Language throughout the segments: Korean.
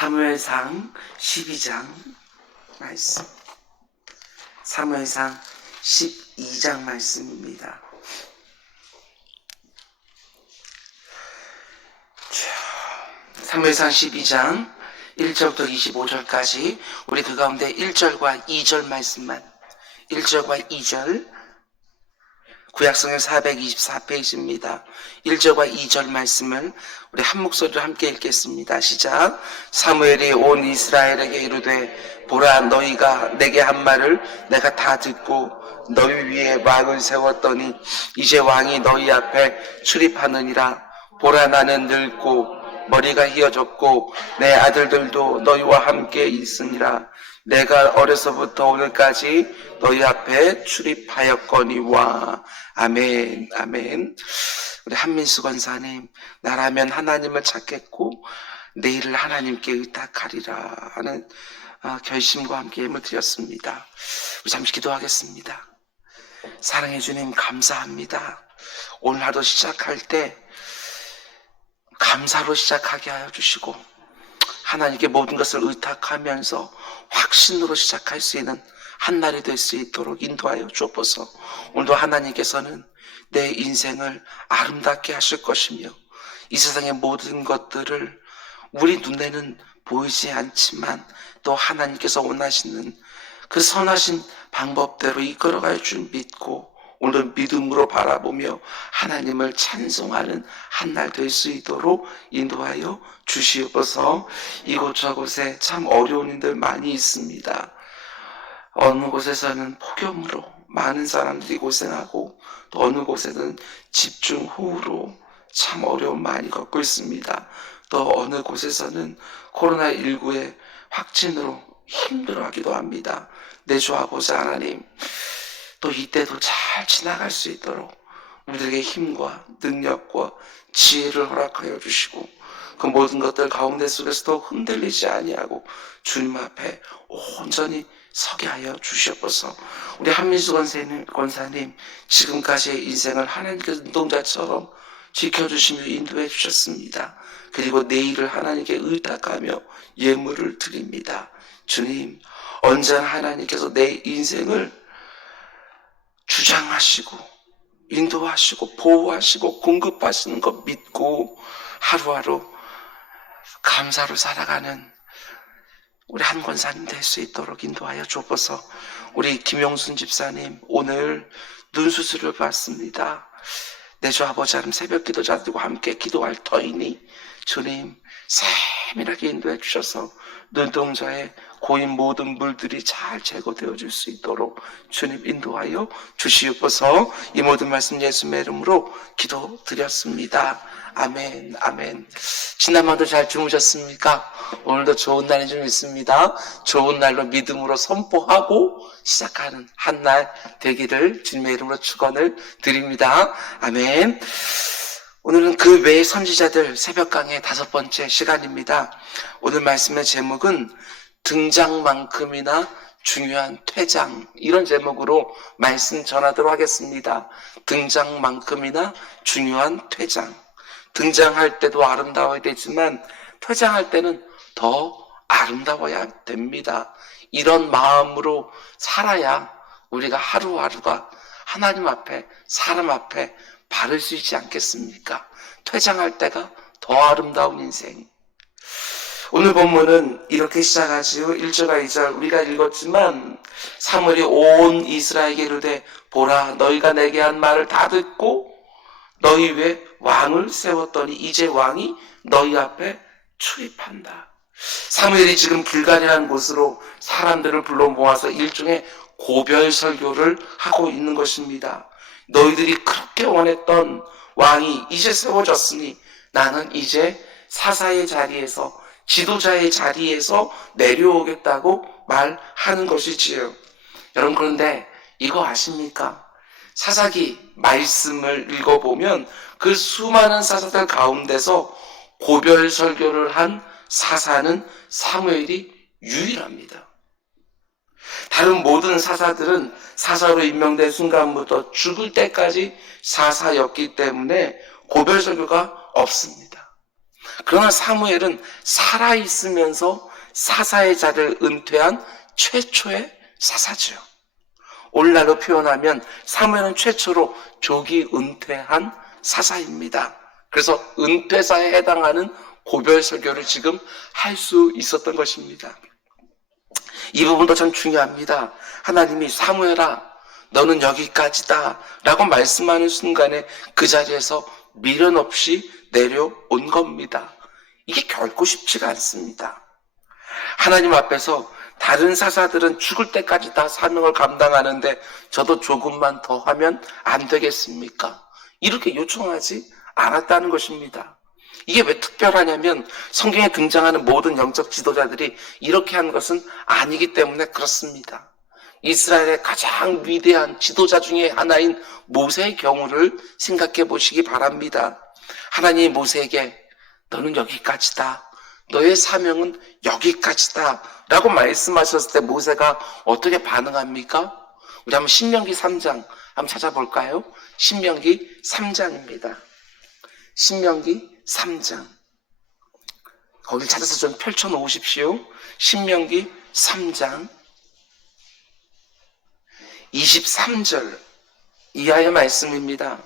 사무엘상 12장 말씀. 사무엘상 12장 말씀입니다. 사무엘상 12장 1절부터 25절까지 우리 그 가운데 1절과 2절 말씀만, 1절과 2절, 구약성경 424페이지입니다. 1절과 2절 말씀을 우리 한 목소리로 함께 읽겠습니다. 시작. 사무엘이 온 이스라엘에게 이르되 보라, 너희가 내게 한 말을 내가 다 듣고 너희 위에 왕을 세웠더니 이제 왕이 너희 앞에 출입하느니라. 보라, 나는 늙고 머리가 휘어졌고 내 아들들도 너희와 함께 있으니라. 내가 어려서부터 오늘까지 너희 앞에 출입하였거니와. 아멘, 아멘. 우리 한민수 권사님, 나라면 하나님을 찾겠고 내일을 하나님께 의탁하리라 하는 결심과 함께 예물 드렸습니다. 우리 잠시 기도하겠습니다. 사랑해 주님, 감사합니다. 오늘 하루 시작할 때 감사로 시작하게 하여 주시고 하나님께 모든 것을 의탁하면서 확신으로 시작할 수 있는 한 날이 될 수 있도록 인도하여 주옵소서. 오늘도 하나님께서는 내 인생을 아름답게 하실 것이며 이 세상의 모든 것들을 우리 눈에는 보이지 않지만 또 하나님께서 원하시는 그 선하신 방법대로 이끌어갈 줄 믿고 오늘 믿음으로 바라보며 하나님을 찬송하는 한 날 될 수 있도록 인도하여 주시옵소서. 이곳저곳에 참 어려운 일들 많이 있습니다. 어느 곳에서는 폭염으로 많은 사람들이 고생하고 또 어느 곳에는 집중호우로 참 어려움 많이 겪고 있습니다. 또 어느 곳에서는 코로나19의 확진으로 힘들어하기도 합니다. 내 주 아버지 하나님, 또 이때도 잘 지나갈 수 있도록 우리에게 힘과 능력과 지혜를 허락하여 주시고 그 모든 것들 가운데 속에서도 흔들리지 아니하고 주님 앞에 온전히 서게 하여 주시옵소서. 우리 한민수 권사님 지금까지의 인생을 하나님께서 눈동자처럼 지켜주시며 인도해 주셨습니다. 그리고 내일을 하나님께 의탁하며 예물을 드립니다. 주님, 언제나 하나님께서 내 인생을 주장하시고 인도하시고 보호하시고 공급하시는 것 믿고 하루하루 감사로 살아가는 우리 한 권사님 될 수 있도록 인도하여 주옵소서. 우리 김용순 집사님 오늘 눈 수술을 받습니다. 내 주 아버지 하나님, 새벽 기도 자들과 함께 기도할 터이니 주님 세밀하게 인도해 주셔서 눈동자에 고인 모든 물들이 잘 제거되어 줄 수 있도록 주님 인도하여 주시옵소서. 이 모든 말씀 예수님의 이름으로 기도드렸습니다. 아멘, 아멘. 지난밤도 잘 주무셨습니까? 오늘도 좋은 날인 줄 믿습니다. 좋은 날로 믿음으로 선포하고 시작하는 한 날 되기를 주님의 이름으로 축원을 드립니다. 아멘. 오늘은 그 외의 선지자들 새벽 강의 5번째 시간입니다. 오늘 말씀의 제목은 등장만큼이나 중요한 퇴장, 이런 제목으로 말씀 전하도록 하겠습니다. 등장만큼이나 중요한 퇴장. 등장할 때도 아름다워야 되지만 퇴장할 때는 더 아름다워야 됩니다. 이런 마음으로 살아야 우리가 하루하루가 하나님 앞에, 사람 앞에 바를 수 있지 않겠습니까? 퇴장할 때가 더 아름다운 인생. 오늘 본문은 이렇게 시작하지요. 1절과 2절 우리가 읽었지만 사무엘이 온 이스라엘에게 이르되 보라, 너희가 내게 한 말을 다 듣고 너희 위에 왕을 세웠더니 이제 왕이 너희 앞에 출입한다. 사무엘이 지금 길갈이라는 곳으로 사람들을 불러 모아서 일종의 고별 설교를 하고 있는 것입니다. 너희들이 그렇게 원했던 왕이 이제 세워졌으니 나는 이제 사사의 자리에서, 지도자의 자리에서 내려오겠다고 말하는 것이지요. 여러분, 그런데 이거 아십니까? 사사기 말씀을 읽어보면 그 수많은 사사들 가운데서 고별 설교를 한 사사는 사무엘이 유일합니다. 다른 모든 사사들은 사사로 임명된 순간부터 죽을 때까지 사사였기 때문에 고별 설교가 없습니다. 그러나 사무엘은 살아있으면서 사사의 자리를 은퇴한 최초의 사사죠. 오늘날로 표현하면 사무엘은 최초로 조기 은퇴한 사사입니다. 그래서 은퇴사에 해당하는 고별 설교를 지금 할 수 있었던 것입니다. 이 부분도 참 중요합니다. 하나님이 사무엘아 너는 여기까지다 라고 말씀하는 순간에 그 자리에서 미련 없이 내려온 겁니다. 이게 결코 쉽지가 않습니다. 하나님 앞에서 다른 사사들은 죽을 때까지 다 사명을 감당하는데 저도 조금만 더 하면 안 되겠습니까? 이렇게 요청하지 않았다는 것입니다. 이게 왜 특별하냐면 성경에 등장하는 모든 영적 지도자들이 이렇게 한 것은 아니기 때문에 그렇습니다. 이스라엘의 가장 위대한 지도자 중에 하나인 모세의 경우를 생각해 보시기 바랍니다. 하나님이 모세에게 너는 여기까지다. 너의 사명은 여기까지다 라고 말씀하셨을 때 모세가 어떻게 반응합니까? 우리 한번 신명기 3장 한번 찾아볼까요? 신명기 3장입니다. 신명기 3장. 거길 찾아서 좀 펼쳐놓으십시오. 신명기 3장 23절 이하의 말씀입니다.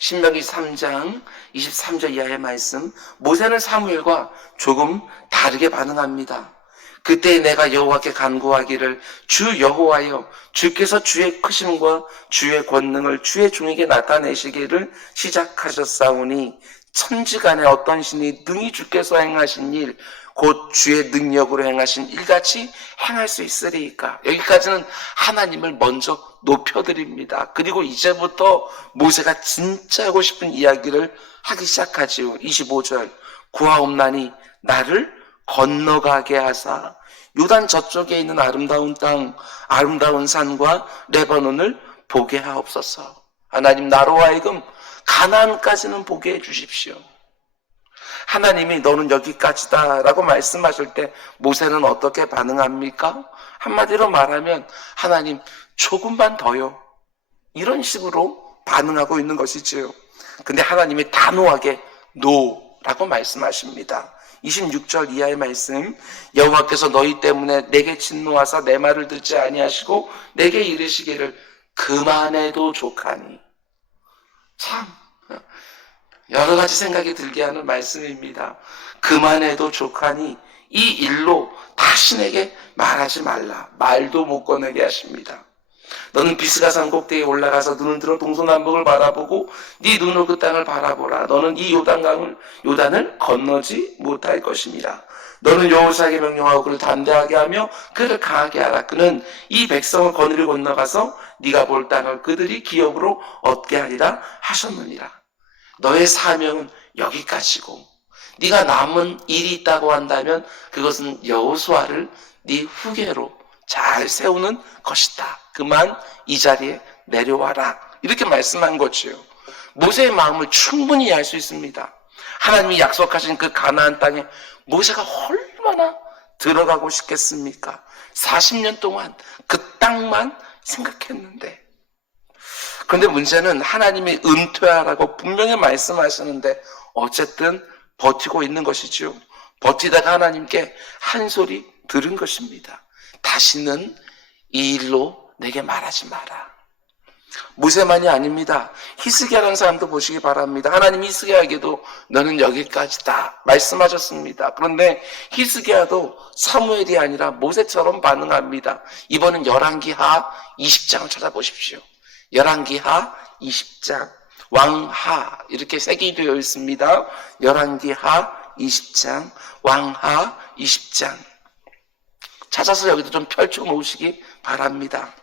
신명기 3장 23절 이하의 말씀. 모세는 사무엘과 조금 다르게 반응합니다. 그때 내가 여호와께 간구하기를 주 여호와여 주께서 주의 크심과 주의 권능을 주의 종에게 나타내시기를 시작하셨사오니 천지간에 어떤 신이 능히 주께서 행하신 일 곧 주의 능력으로 행하신 일같이 행할 수 있으리이까. 여기까지는 하나님을 먼저 높여드립니다. 그리고 이제부터 모세가 진짜 하고 싶은 이야기를 하기 시작하지요. 25절 구하옵나니 나를 건너가게 하사 요단 저쪽에 있는 아름다운 땅 아름다운 산과 레바논을 보게 하옵소서. 하나님 나로 하여금 가나안까지는 보게 해주십시오. 하나님이 너는 여기까지다 라고 말씀하실 때 모세는 어떻게 반응합니까? 한마디로 말하면 하나님 조금만 더요. 이런 식으로 반응하고 있는 것이지요. 근데 하나님이 단호하게 노라고 말씀하십니다. 26절 이하의 말씀. 여호와께서 너희 때문에 내게 진노하사 내 말을 듣지 아니하시고 내게 이르시기를 그만해도 족하니. 참 여러 가지 생각이 들게 하는 말씀입니다. 그만해도 족하니 이 일로 다시 말하지 말라. 말도 못 꺼내게 하십니다. 너는 비스가산 꼭대기에 올라가서 눈을 들어 동서남북을 바라보고 네 눈으로 그 땅을 바라보라. 너는 이 요단을 건너지 못할 것이니라. 너는 여호수아에게 명령하고 그를 담대하게 하며 그를 강하게 하라. 그는 이 백성을 거리를 건너가서 네가 볼 땅을 그들이 기업으로 얻게 하리라 하셨느니라. 너의 사명은 여기까지고 네가 남은 일이 있다고 한다면 그것은 여호수아를 네 후계로 잘 세우는 것이다. 그만 이 자리에 내려와라. 이렇게 말씀한 거지요. 모세의 마음을 충분히 이해할 수 있습니다. 하나님이 약속하신 그 가나안 땅에 모세가 얼마나 들어가고 싶겠습니까? 40년 동안 그 땅만 생각했는데. 그런데 문제는 하나님이 은퇴하라고 분명히 말씀하시는데 어쨌든 버티고 있는 것이죠. 버티다가 하나님께 한 소리 들은 것입니다. 다시는 이 일로 내게 말하지 마라. 모세만이 아닙니다. 히스기야라는 사람도 보시기 바랍니다. 하나님 히스기야에게도 너는 여기까지다 말씀하셨습니다. 그런데 히스기야도 사무엘이 아니라 모세처럼 반응합니다. 이번엔 열왕기하 20장을 찾아보십시오. 열왕기하 20장 왕하 이렇게 색이 되어 있습니다. 열왕기하 20장 왕하 20장 찾아서 여기도 좀 펼쳐 놓으시기 바랍니다.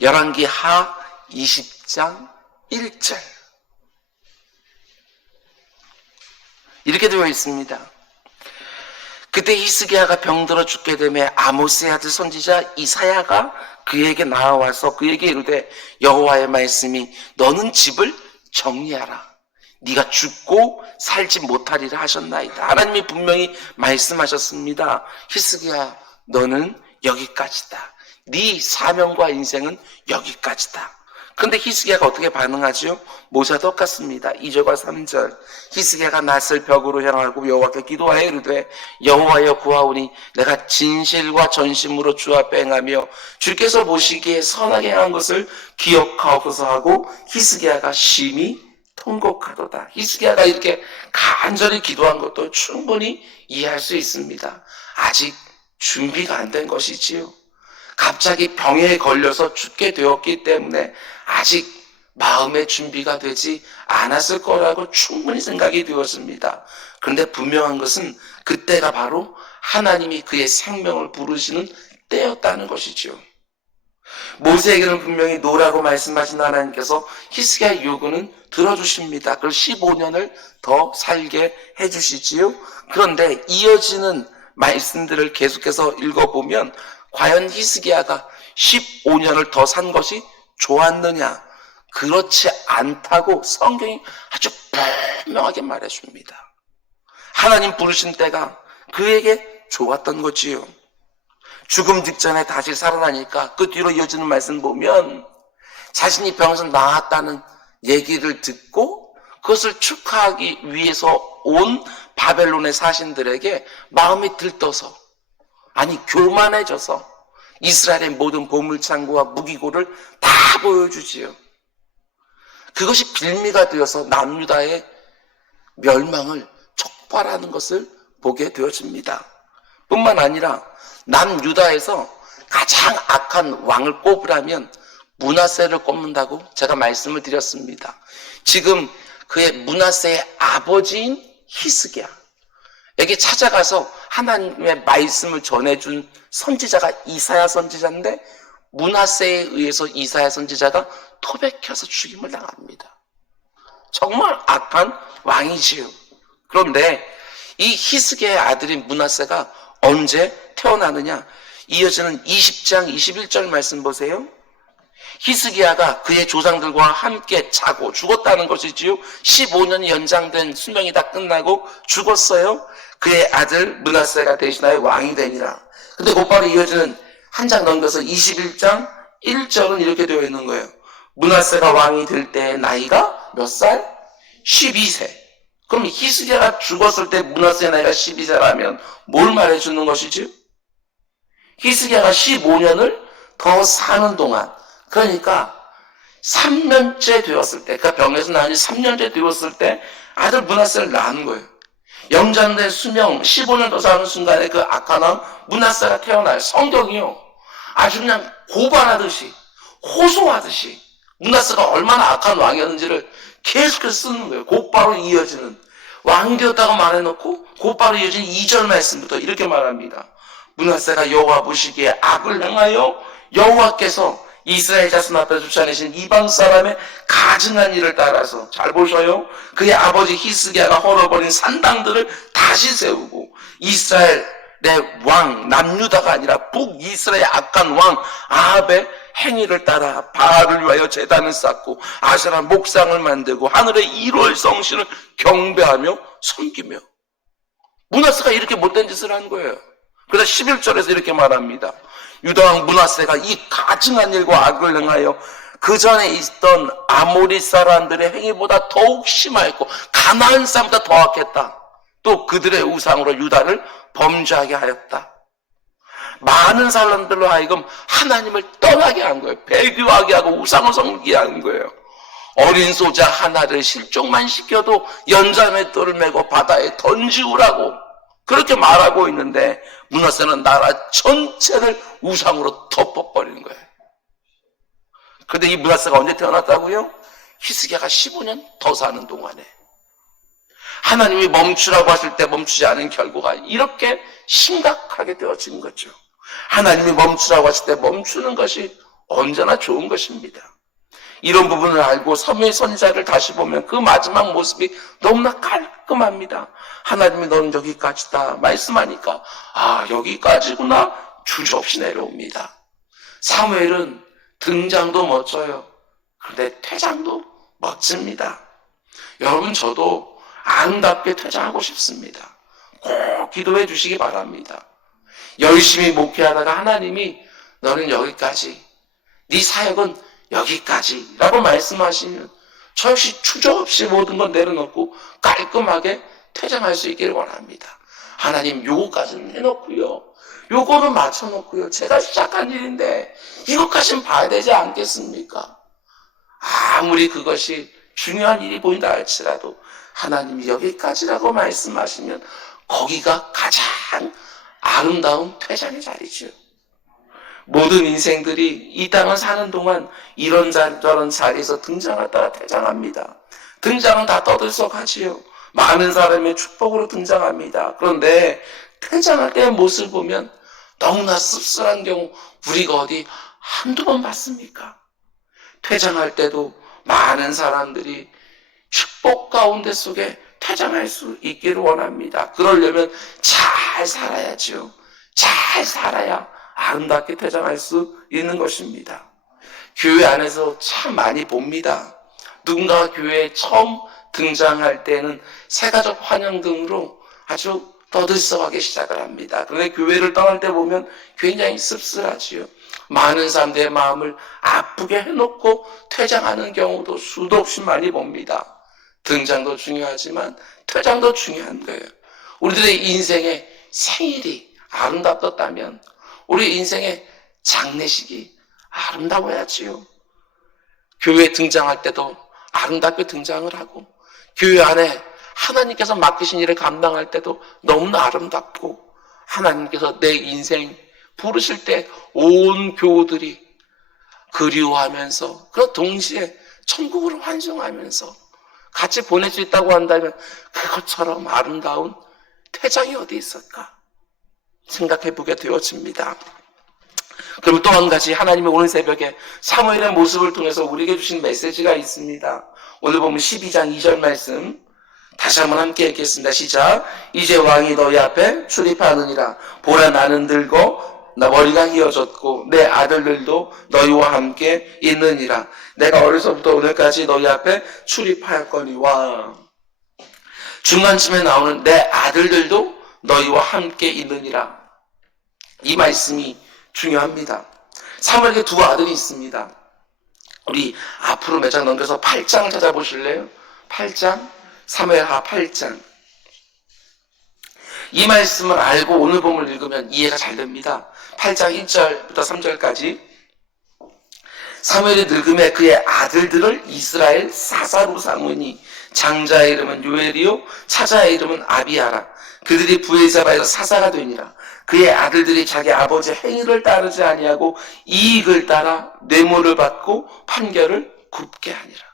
열왕기하 20장 1절 이렇게 되어 있습니다. 그때 히스기야가 병들어 죽게 되매 아모스의 아들 선지자 이사야가 그에게 나와서 그에게 이르되 여호와의 말씀이 너는 집을 정리하라. 네가 죽고 살지 못하리라 하셨나이다. 하나님이 분명히 말씀하셨습니다. 히스기야 너는 여기까지다. 네 사명과 인생은 여기까지다. 근데 히스기야가 어떻게 반응하지요? 모세와 똑같습니다. 2절과 3절. 히스기야가 낯을 벽으로 향하고 여호와께 기도하여 이르되 여호와여 구하오니 내가 진실과 전심으로 주 앞에 행하며 주께서 보시기에 선하게 행한 것을 기억하옵소서 하고 히스기야가 심히 통곡하도다. 히스기야가 이렇게 간절히 기도한 것도 충분히 이해할 수 있습니다. 아직 준비가 안 된 것이지요. 갑자기 병에 걸려서 죽게 되었기 때문에 아직 마음의 준비가 되지 않았을 거라고 충분히 생각이 되었습니다. 그런데 분명한 것은 그때가 바로 하나님이 그의 생명을 부르시는 때였다는 것이죠. 모세에게는 분명히 노라고 말씀하신 하나님께서 히스기야의 요구는 들어주십니다. 그걸 15년을 더 살게 해주시지요. 그런데 이어지는 말씀들을 계속해서 읽어보면 과연 히스기야가 15년을 더 산 것이 좋았느냐? 그렇지 않다고 성경이 아주 분명하게 말해줍니다. 하나님 부르신 때가 그에게 좋았던 거지요. 죽음 직전에 다시 살아나니까 그 뒤로 이어지는 말씀 보면 자신이 병에서 나았다는 얘기를 듣고 그것을 축하하기 위해서 온 바벨론의 사신들에게 마음이 들떠서, 아니 교만해져서 이스라엘의 모든 보물창고와 무기고를 다 보여주지요. 그것이 빌미가 되어서 남유다의 멸망을 촉발하는 것을 보게 되어집니다. 뿐만 아니라 남유다에서 가장 악한 왕을 꼽으라면 므낫세를 꼽는다고 제가 말씀을 드렸습니다. 지금 그의 므낫세의 아버지인 히스기야에게 찾아가서 하나님의 말씀을 전해준 선지자가 이사야 선지자인데 므낫세에 의해서 이사야 선지자가 토백혀서 죽임을 당합니다. 정말 악한 왕이지요. 그런데 이 히스기야의 아들인 므낫세가 언제 태어나느냐? 이어지는 20장 21절 말씀 보세요. 히스기야가 그의 조상들과 함께 자고 죽었다는 것이지요. 15년이 연장된 수명이 다 끝나고 죽었어요. 그의 아들 므낫세가 대신하여 왕이 되니라. 근데 곧바로 이어지는 한 장 넘겨서 21장 1절은 이렇게 되어 있는 거예요. 므낫세가 왕이 될 때의 나이가 몇 살? 12세. 그럼 히스기야가 죽었을 때 므낫세의 나이가 12세라면 뭘 말해주는 것이지? 히스기야가 15년을 더 사는 동안, 그러니까 3년째 되었을 때, 그러니까 병에서 나으니 3년째 되었을 때 아들 므낫세를 낳은 거예요. 연장된 수명 15년 더 사는 순간에 그 악한 왕 므낫세가 태어나요. 성경이요, 아주 그냥 고발하듯이, 호소하듯이 므낫세가 얼마나 악한 왕이었는지를 계속해서 쓰는 거예요. 곧바로 이어지는, 왕이 되었다고 말해놓고 곧바로 이어지는 2절 말씀부터 이렇게 말합니다. 므낫세가 여호와 보시기에 악을 행하여 여호와께서 이스라엘 자손 앞에 쫓아내신 이방 사람의 가증한 일을 따라서, 잘 보셔요, 그의 아버지 히스기야가 헐어버린 산당들을 다시 세우고 이스라엘의 왕 남유다가 아니라 북이스라엘의 악한 왕 아합의 행위를 따라 바알을 위하여 제단을 쌓고 아세라 목상을 만들고 하늘의 1월 성신을 경배하며 섬기며. 므낫세가 이렇게 못된 짓을 한 거예요. 그래서 11절에서 이렇게 말합니다. 유다왕 므낫세가 이 가증한 일과 악을 행하여 그 전에 있던 아모리 사람들의 행위보다 더욱 심하였고 가나안 사람보다 더 악했다. 또 그들의 우상으로 유다를 범죄하게 하였다. 많은 사람들로 하여금 하나님을 떠나게 한 거예요. 배교하게 하고 우상을 섬기게 한 거예요. 어린 소자 하나를 실종만 시켜도 연자맷돌을 메고 바다에 던지우라고 그렇게 말하고 있는데 므낫세는 나라 전체를 우상으로 덮어버리는 거예요. 그런데 이 므낫세가 언제 태어났다고요? 히스기야가 15년 더 사는 동안에. 하나님이 멈추라고 하실 때 멈추지 않은 결과가 이렇게 심각하게 되어진 거죠. 하나님이 멈추라고 하실 때 멈추는 것이 언제나 좋은 것입니다. 이런 부분을 알고 사무엘 선지자를 다시 보면 그 마지막 모습이 너무나 깔끔합니다. 하나님이 너는 여기까지다 말씀하니까 여기까지구나 주저없이 내려옵니다. 사무엘은 등장도 멋져요. 그런데 퇴장도 멋집니다. 여러분, 저도 아름답게 퇴장하고 싶습니다. 꼭 기도해 주시기 바랍니다. 열심히 목회하다가 하나님이 너는 여기까지, 네 사역은 여기까지라고 말씀하시면 저 역시 추적 없이 모든 건 내려놓고 깔끔하게 퇴장할 수 있기를 원합니다. 하나님 요거까지는 해놓고요. 요거는 맞춰놓고요. 제가 시작한 일인데 이것까지는 봐야 되지 않겠습니까? 아무리 그것이 중요한 일이 보인다 할지라도 하나님이 여기까지라고 말씀하시면 거기가 가장 아름다운 퇴장의 자리죠. 모든 인생들이 이 땅을 사는 동안 이런 저런 자리에서 등장하다가 퇴장합니다. 등장은 다 떠들썩하지요. 많은 사람의 축복으로 등장합니다. 그런데 퇴장할 때의 모습을 보면 너무나 씁쓸한 경우 우리가 어디 한두 번 봤습니까? 퇴장할 때도 많은 사람들이 축복 가운데 속에 퇴장할 수 있기를 원합니다. 그러려면 잘 살아야죠. 잘 살아야 아름답게 퇴장할 수 있는 것입니다. 교회 안에서 참 많이 봅니다. 누군가 교회에 처음 등장할 때는 새가족 환영 등으로 아주 떠들썩하게 시작을 합니다. 그런데 교회를 떠날 때 보면 굉장히 씁쓸하지요. 많은 사람들의 마음을 아프게 해놓고 퇴장하는 경우도 수도 없이 많이 봅니다. 등장도 중요하지만 퇴장도 중요한 거예요. 우리들의 인생의 생일이 아름답었다면 우리 인생의 장례식이 아름다워야지요. 교회에 등장할 때도 아름답게 등장을 하고 교회 안에 하나님께서 맡기신 일을 감당할 때도 너무나 아름답고 하나님께서 내 인생 부르실 때 온 교우들이 그리워하면서 그 동시에 천국으로 환송하면서 같이 보낼 수 있다고 한다면 그것처럼 아름다운 퇴장이 어디 있을까 생각해 보게 되어집니다. 그럼 또 한 가지 하나님이 오늘 새벽에 사무엘의 모습을 통해서 우리에게 주신 메시지가 있습니다. 오늘 보면 12장 2절 말씀 다시 한번 함께 읽겠습니다. 시작. 이제 왕이 너희 앞에 출입하느니라. 보라 나는 들고 나 머리가 휘어졌고 내 아들들도 너희와 함께 있느니라. 내가 어려서부터 오늘까지 너희 앞에 출입하였거니와. 중간쯤에 나오는 내 아들들도 너희와 함께 있느니라. 이 말씀이 중요합니다. 사무엘에게 두 아들이 있습니다. 우리 앞으로 몇 장 넘겨서 8장을 찾아보실래요? 8장, 사무엘하 8장. 이 말씀을 알고 오늘 본문을 읽으면 이해가 잘 됩니다. 8장 1절부터 3절까지. 사무엘이 늙음에 그의 아들들을 이스라엘 사사로 삼으니 장자의 이름은 요엘이요 차자의 이름은 아비아라. 그들이 부엘세바에서 사사가 되니라. 그의 아들들이 자기 아버지의 행위를 따르지 아니하고 이익을 따라 뇌물을 받고 판결을 굽게 하니라.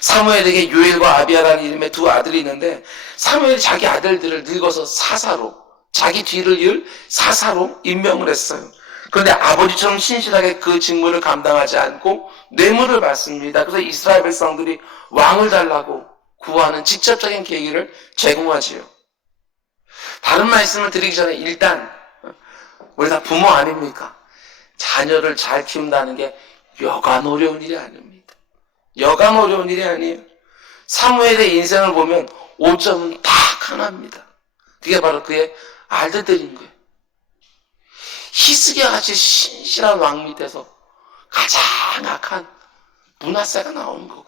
사무엘에게 요엘과 아비아라는 이름의 두 아들이 있는데 사무엘이 자기 아들들을 늙어서 사사로 자기 뒤를 이을 사사로 임명을 했어요. 그런데 아버지처럼 신실하게 그 직무를 감당하지 않고 뇌물을 받습니다. 그래서 이스라엘 백성들이 왕을 달라고 구하는 직접적인 계기를 제공하지요. 다른 말씀을 드리기 전에 일단 우리 다 부모 아닙니까? 자녀를 잘 키운다는 게 여간 어려운 일이 아닙니다. 여간 어려운 일이 아니에요. 사무엘의 인생을 보면 오점은 딱 하나입니다. 그게 바로 그의 아들들인 거예요. 히스기야 같이 신실한 왕 밑에서 가장 악한 므낫세가 나온 거고,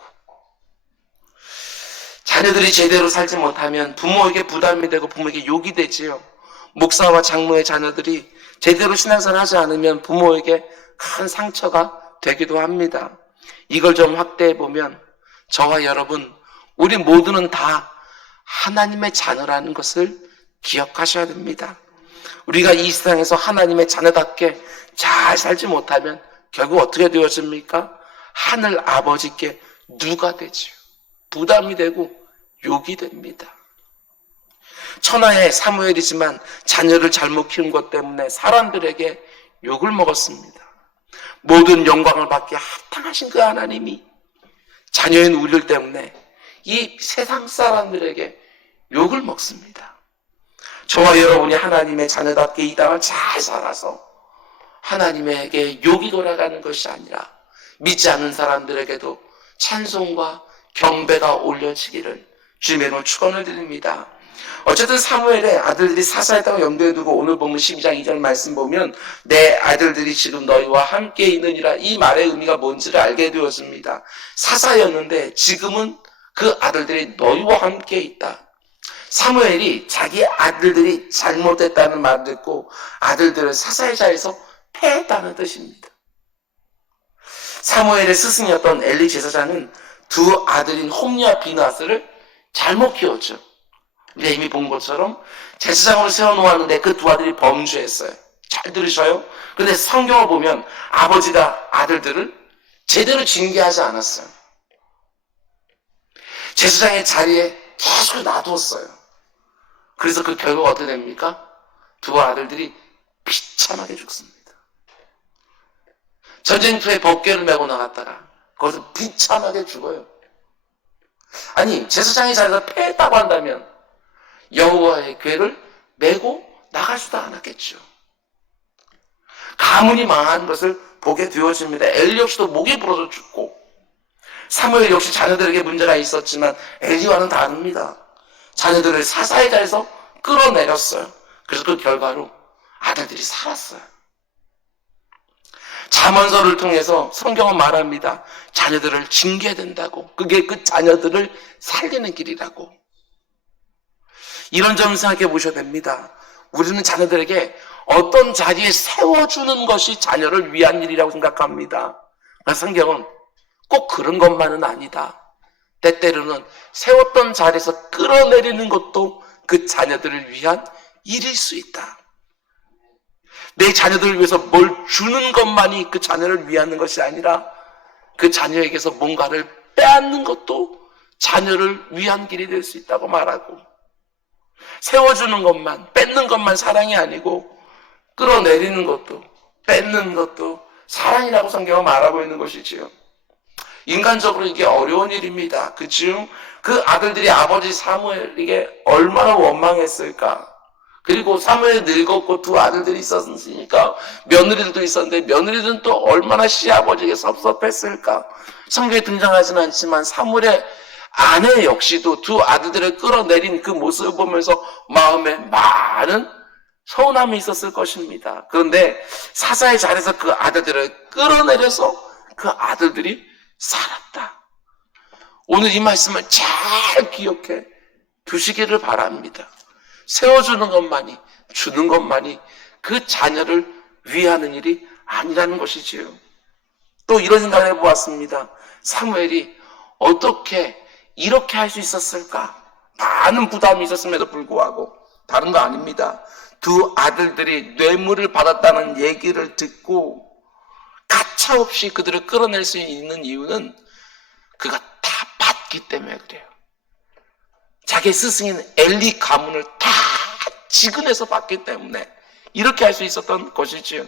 자녀들이 제대로 살지 못하면 부모에게 부담이 되고 부모에게 욕이 되지요. 목사와 장로의 자녀들이 제대로 신앙생활을 하지 않으면 부모에게 큰 상처가 되기도 합니다. 이걸 좀 확대해 보면 저와 여러분 우리 모두는 다 하나님의 자녀라는 것을 기억하셔야 됩니다. 우리가 이 세상에서 하나님의 자녀답게 잘 살지 못하면 결국 어떻게 되어집니까? 하늘 아버지께 누가 되지요? 부담이 되고 욕이 됩니다. 천하의 사무엘이지만 자녀를 잘못 키운 것 때문에 사람들에게 욕을 먹었습니다. 모든 영광을 받기에 합당하신 그 하나님이 자녀인 우리들 때문에 이 세상 사람들에게 욕을 먹습니다. 저와 여러분이 하나님의 자녀답게 이 땅을 잘 살아서 하나님에게 욕이 돌아가는 것이 아니라 믿지 않는 사람들에게도 찬송과 경배가 올려지기를 주님의 이름으로 축원을 드립니다. 어쨌든 사무엘의 아들들이 사사했다고 염두에 두고 오늘 보면 12장 2절 말씀 보면 내 아들들이 지금 너희와 함께 있느니라, 이 말의 의미가 뭔지를 알게 되었습니다. 사사였는데 지금은 그 아들들이 너희와 함께 있다. 사무엘이 자기 아들들이 잘못했다는 말을 듣고 아들들을 사사의 자리에서 패했다는 뜻입니다. 사무엘의 스승이었던 엘리 제사장은 두 아들인 홈리와 비나스를 잘못 키웠죠. 우리가 이미 본 것처럼 제사장으로 세워놓았는데 그 두 아들이 범죄했어요. 잘 들으셔요. 그런데 성경을 보면 아버지가 아들들을 제대로 징계하지 않았어요. 제사장의 자리에 계속 놔두었어요. 그래서 그 결과가 어떻게 됩니까? 두 아들들이 비참하게 죽습니다. 전쟁터에 법궤를 메고 나갔다가 거기서 비참하게 죽어요. 아니, 제사장의 자리에서 패했다고 한다면 여호와의 궤를 메고 나가지도 않았겠죠. 가문이 망한 것을 보게 되어집니다. 엘리 역시도 목이 부러져 죽고, 사무엘 역시 자녀들에게 문제가 있었지만 엘리와는 다릅니다. 자녀들을 사사의 자리에서 끌어내렸어요. 그래서 그 결과로 아들들이 살았어요. 잠언서를 통해서 성경은 말합니다. 자녀들을 징계해야 된다고. 그게 그 자녀들을 살리는 길이라고. 이런 점을 생각해 보셔야 됩니다. 우리는 자녀들에게 어떤 자리에 세워주는 것이 자녀를 위한 일이라고 생각합니다. 그래서 성경은 꼭 그런 것만은 아니다. 때때로는 세웠던 자리에서 끌어내리는 것도 그 자녀들을 위한 일일 수 있다. 내 자녀들을 위해서 뭘 주는 것만이 그 자녀를 위하는 것이 아니라 그 자녀에게서 뭔가를 빼앗는 것도 자녀를 위한 길이 될 수 있다고 말하고, 세워주는 것만, 뺏는 것만 사랑이 아니고 끌어내리는 것도, 뺏는 것도 사랑이라고 성경은 말하고 있는 것이지요. 인간적으로 이게 어려운 일입니다. 그중 그 아들들이 아버지 사무엘에게 얼마나 원망했을까. 그리고 사무엘이 늙었고 두 아들들이 있었으니까 며느리들도 있었는데 며느리들은 또 얼마나 시아버지에게 섭섭했을까. 성경에 등장하지는 않지만 사무엘의 아내 역시도 두 아들들을 끌어내린 그 모습을 보면서 마음에 많은 서운함이 있었을 것입니다. 그런데 사사의 자리에서 그 아들들을 끌어내려서 그 아들들이 살았다. 오늘 이 말씀을 잘 기억해 두시기를 바랍니다. 세워주는 것만이, 주는 것만이 그 자녀를 위하는 일이 아니라는 것이지요. 또 이런 생각을 해보았습니다. 사무엘이 어떻게 이렇게 할 수 있었을까? 많은 부담이 있었음에도 불구하고 다른 거 아닙니다. 두 아들들이 뇌물을 받았다는 얘기를 듣고 가차없이 그들을 끌어낼 수 있는 이유는 그가 다 받기 때문에 그래요. 자기 스승인 엘리 가문을 다 지근해서 받기 때문에 이렇게 할 수 있었던 것이지요.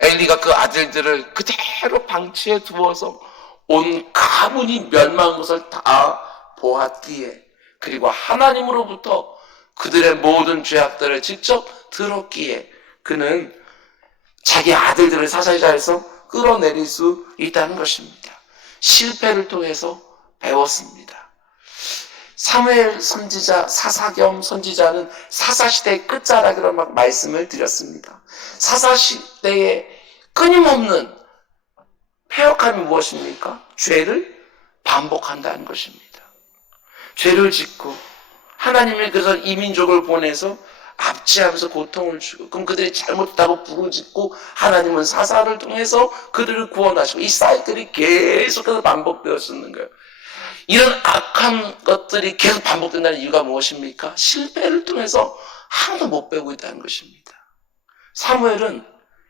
엘리가 그 아들들을 그대로 방치해 두어서 온 가문이 멸망한 것을 다 보았기에, 그리고 하나님으로부터 그들의 모든 죄악들을 직접 들었기에 그는 자기 아들들을 사사의 자리에서 끌어내릴 수 있다는 것입니다. 실패를 통해서 배웠습니다. 사무엘 선지자, 사사겸 선지자는 사사시대의 끝자락이라고 막 말씀을 드렸습니다. 사사시대의 끊임없는 폐역함이 무엇입니까? 죄를 반복한다는 것입니다. 죄를 짓고 하나님이 그래서 이민족을 보내서 압제하면서 고통을 주고, 그럼 그들이 잘못했다고 부르짖고 하나님은 사사를 통해서 그들을 구원하시고, 이 사이클이 계속해서 반복되었었는 거예요. 이런 악한 것들이 계속 반복된다는 이유가 무엇입니까? 실패를 통해서 하나도 못 배우고 있다는 것입니다. 사무엘은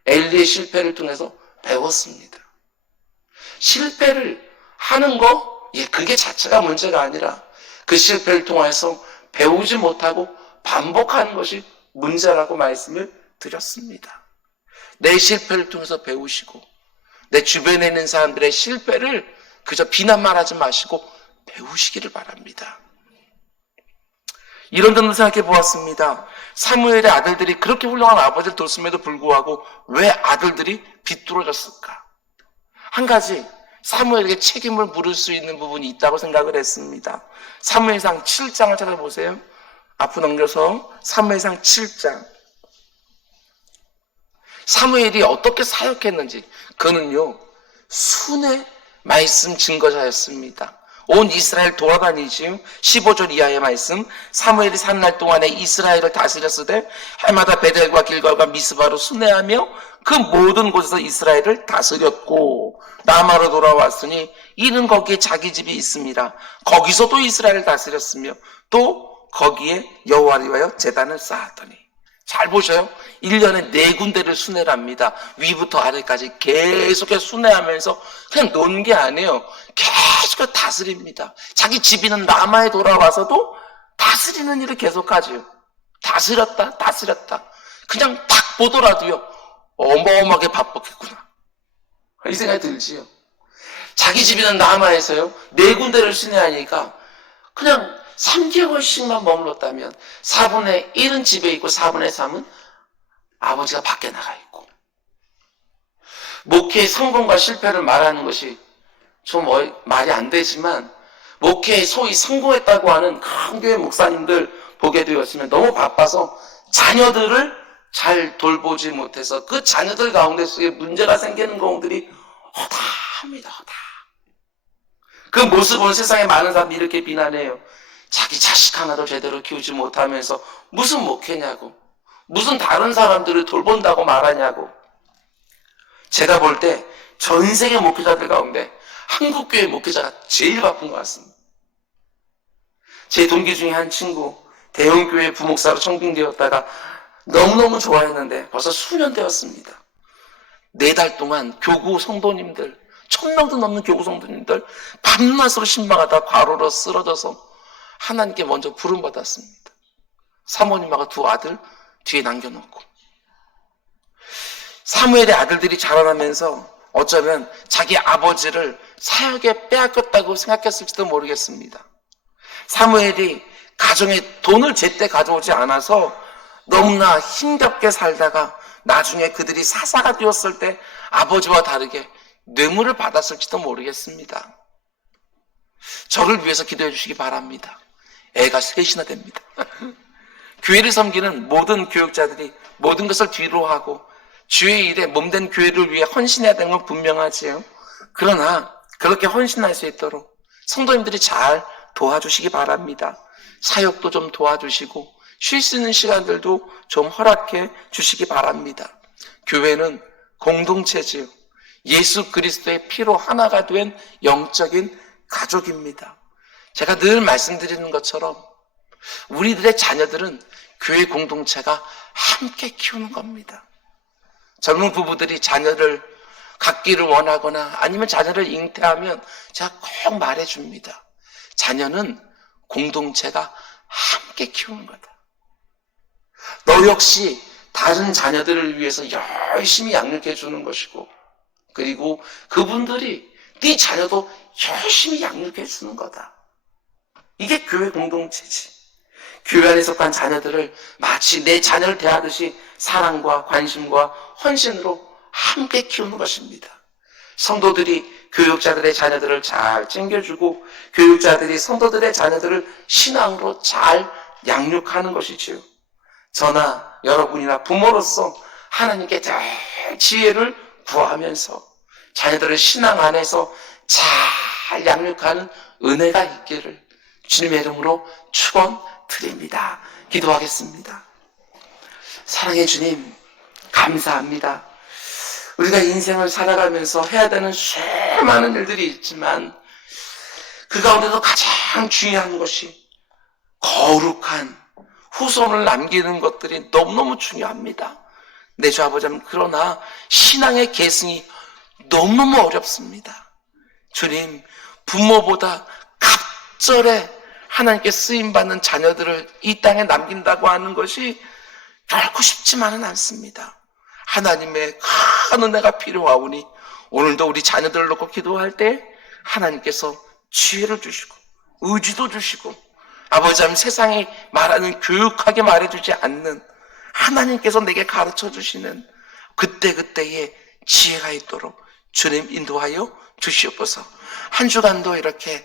엘리의 실패를 통해서 배웠습니다. 실패를 하는 거, 그게 자체가 문제가 아니라 그 실패를 통해서 배우지 못하고 반복하는 것이 문제라고 말씀을 드렸습니다. 내 실패를 통해서 배우시고 내 주변에 있는 사람들의 실패를 그저 비난만 하지 마시고 배우시기를 바랍니다. 이런 점을 생각해 보았습니다. 사무엘의 아들들이 그렇게 훌륭한 아버지를 뒀음에도 불구하고 왜 아들들이 비뚤어졌을까? 한 가지 사무엘에게 책임을 물을 수 있는 부분이 있다고 생각을 했습니다. 사무엘상 7장을 찾아보세요. 앞으로 넘겨서 사무엘상 7장. 사무엘이 어떻게 사역했는지, 그는요 순의 말씀 증거자였습니다. 온 이스라엘 돌아다니지요. 15절 이하의 말씀. 사무엘이 사는 날 동안에 이스라엘을 다스렸으되 해마다 베델과 길갈과 미스바로 순회하며 그 모든 곳에서 이스라엘을 다스렸고, 라마로 돌아왔으니 이는 거기에 자기 집이 있습니다. 거기서도 이스라엘을 다스렸으며 또 거기에 여호와를 위하여 제단을 쌓았더니. 잘 보셔요. 1년에 4군데를 순회를 합니다. 위부터 아래까지 계속해서 순회하면서 그냥 노는 게 아니에요. 계속 다스립니다. 자기 집이는 라마에 돌아와서도 다스리는 일을 계속하죠. 다스렸다. 그냥 딱 보더라도요, 어마어마하게 바빴겠구나, 이 생각이 들지요. 자기 집이는 라마에서요 4군데를 순회하니까 그냥 3개월씩만 머물렀다면 4분의 1은 집에 있고 4분의 3은 아버지가 밖에 나가 있고. 목회의 성공과 실패를 말하는 것이 좀 말이 안 되지만, 목회에 소위 성공했다고 하는 큰 교회 목사님들 보게 되었으면 너무 바빠서 자녀들을 잘 돌보지 못해서 그 자녀들 가운데 속에 문제가 생기는 경우들이 허다합니다. 허다. 그 모습을 세상에 많은 사람들이 이렇게 비난해요. 자기 자식 하나도 제대로 키우지 못하면서 무슨 목회냐고, 무슨 다른 사람들을 돌본다고 말하냐고. 제가 볼 때 전 세계 목회자들 가운데 한국교회 목회자가 제일 바쁜 것 같습니다. 제 동기 중에 한 친구, 대형교회 부목사로 청빙되었다가 너무너무 좋아했는데 벌써 수년 되었습니다. 4달 동안 교구 성도님들, 1000명도 넘는 교구 성도님들 밤낮으로 신방하다 과로로 쓰러져서 하나님께 먼저 부름받았습니다. 사모님하고 2 아들 뒤에 남겨놓고. 사무엘의 아들들이 자라나면서 어쩌면 자기 아버지를 사역에 빼앗겼다고 생각했을지도 모르겠습니다. 사무엘이 가정에 돈을 제때 가져오지 않아서 너무나 힘겹게 살다가 나중에 그들이 사사가 되었을 때 아버지와 다르게 뇌물을 받았을지도 모르겠습니다. 저를 위해서 기도해 주시기 바랍니다. 애가 3이나 됩니다. 교회를 섬기는 모든 교육자들이 모든 것을 뒤로 하고 주의 일에 몸된 교회를 위해 헌신해야 되는 건 분명하지요. 그러나 그렇게 헌신할 수 있도록 성도님들이 잘 도와주시기 바랍니다. 사역도 좀 도와주시고 쉴 수 있는 시간들도 좀 허락해 주시기 바랍니다. 교회는 공동체지요. 예수 그리스도의 피로 하나가 된 영적인 가족입니다. 제가 늘 말씀드리는 것처럼 우리들의 자녀들은 교회 공동체가 함께 키우는 겁니다. 젊은 부부들이 자녀를 갖기를 원하거나 아니면 자녀를 잉태하면 제가 꼭 말해줍니다. 자녀는 공동체가 함께 키우는 거다. 너 역시 다른 자녀들을 위해서 열심히 양육해 주는 것이고, 그리고 그분들이 네 자녀도 열심히 양육해 주는 거다. 이게 교회 공동체지. 교회 안에 속한 자녀들을 마치 내 자녀를 대하듯이 사랑과 관심과 헌신으로 함께 키우는 것입니다. 성도들이 교육자들의 자녀들을 잘 챙겨주고 교육자들이 성도들의 자녀들을 신앙으로 잘 양육하는 것이지요. 저나 여러분이나 부모로서 하나님께 잘 지혜를 구하면서 자녀들을 신앙 안에서 잘 양육하는 은혜가 있기를 주님의 이름으로 축원드립니다. 기도하겠습니다. 사랑의 주님, 감사합니다. 우리가 인생을 살아가면서 해야 되는 수많은 일들이 있지만 그 가운데서 가장 중요한 것이 거룩한 후손을 남기는 것들이 너무너무 중요합니다. 내 주 아버지, 그러나 신앙의 계승이 너무너무 어렵습니다. 주님, 부모보다 갑절에 하나님께 쓰임받는 자녀들을 이 땅에 남긴다고 하는 것이 결코 쉽지만은 않습니다. 하나님의 큰 은혜가 필요하오니 오늘도 우리 자녀들을 놓고 기도할 때 하나님께서 지혜를 주시고 의지도 주시고 아버지 하나님, 세상이 말하는 교육하게 말해주지 않는 하나님께서 내게 가르쳐 주시는 그때그때의 지혜가 있도록 주님 인도하여 주시옵소서. 한 주간도 이렇게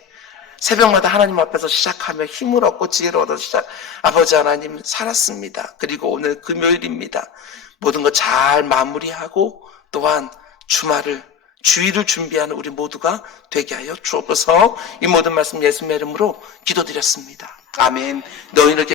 새벽마다 하나님 앞에서 시작하며 힘을 얻고 지혜를 얻어 아버지 하나님 살았습니다. 그리고 오늘 금요일입니다. 모든 것 잘 마무리하고 또한 주일을 준비하는 우리 모두가 되게 하여 주옵소서. 이 모든 말씀 예수님의 이름으로 기도드렸습니다. 아멘. 너희를